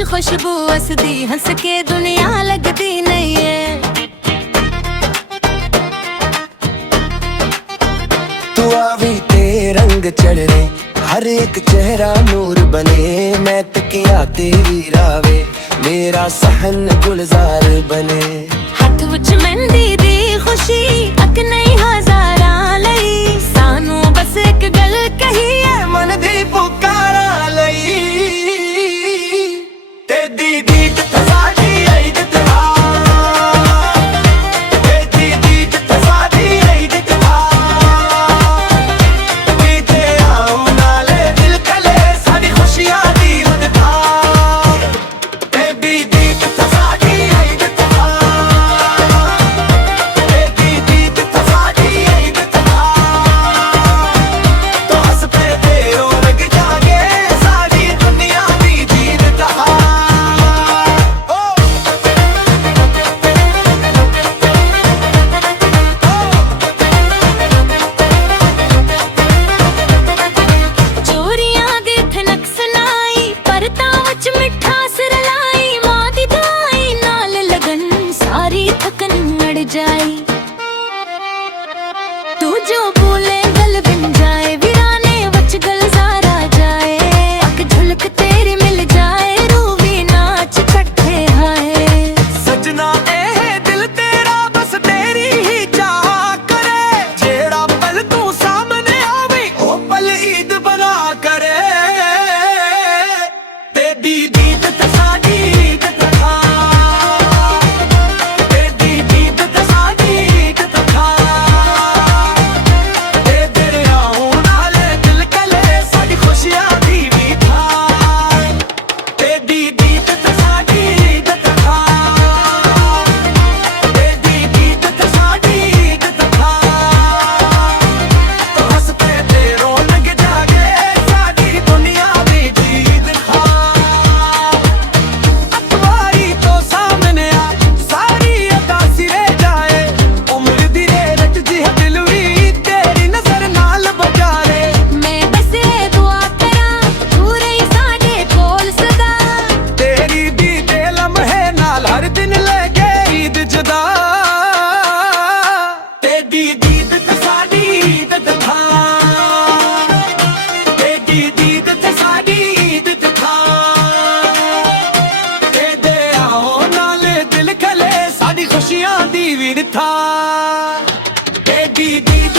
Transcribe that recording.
च खुशबू हसदी हंस के दुनिया लगदी नहीं है। तू आवी ते रंग चढ़े हर एक चेहरा नूर बने। मैं तकिया तेरी रावे मेरा सहन गुलजार बने। हथ विच मेहंदी दी खुशी अक नहीं हजारा लई। सानू बस एक गल कही है मन दी पुकारा लई। तेरी दीद तसादी ऐद त्योहार, तेरी दीद तसादी ऐद त्योहार। बीते आओ नाले दिल कले साडी खुशियां दी मदधार। तेरी दीद तसादी ऐद त्योहार, तेरी दीद तसादी ऐद त्योहार। तो हंस पे तेरो लग जागे सारी दुनिया दी दीद तहार। चोरियां दी थनक सुनाई परतां विच मिठास रलाई। मां दी दुआई नाल लगन सारी थकन अड़ जाई। तू जो बोले गल बिन जाए वीराने वच गल सारा जाए। अक झलक तेरी मिल जाए रूवी नाच कट्ठे हाय। सजना ए दिल तेरा बस तेरी ही चाह करे। जेड़ा पल तू सामने आवे ओ पल ईद बना करे। तेरी दीद तसादी ईद त्योहार, तेरी दीद तसादी ईद त्योहार। ते तेरे आऊं नाले दिल कले साडी खुशियां दी भी थार। तेरी दीद तसादी ईद त्योहार, तेरी दीद तसादी ईद त्योहार। तो हंस पे तेरो लग जागे सारी दुनिया दी दीद खार। अतवारी तो सामने आ सारी अदा सिरे जाए। उम्र दी रेत जी है दिल भी तेरी नजर नाल बजारे। मैं बस ये दुआ करा तू रही साडे कोल सदा। तेरी दी दे लम्हे नाल हर दिन लगे ईद जुदा। तेरी दीद तसाडी ईद त्योहार, तेरी दीद तसाडी ईद त्योहार। ते दे आओ नाले दिल खले साडी खुशियां दी वीर थार। तेरी दीद